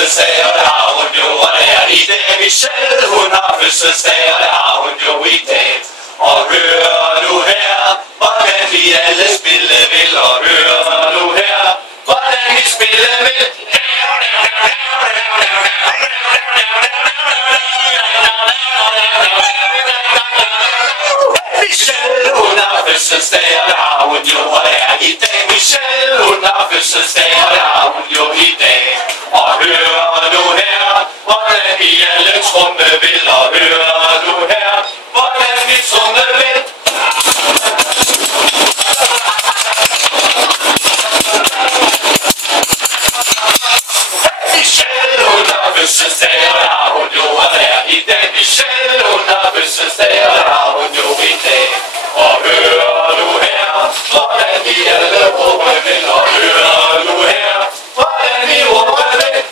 fødselsdag, og det har hun jo, og det er i dag Michelle, hun har fødselsdag, og det har hun jo i dag. Og hør nu her, hvordan vi alle spille vil, og hør nu her, hvordan vi spille vil. Michelle, hun har fødselsdag, og det har hun jo, og det er i dag. Michelle, hun har fødselsdag, og det har hun jo i dag. Og hør nu her, hvordan vi alle trumme vil, og hør nu her, hvordan vi trumme vil. Michelle, hun har fødselsdag, og det har hun jo, og det er i dag. Michelle, hun har fødselsdag, og det har hun jo i dag. Og hør nu her, hvordan vi alle råber vil, og hør nu her, hvordan vi råber vil.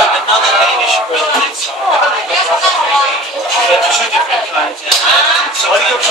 Another Danish brother did so. Two different kinds. So I think it's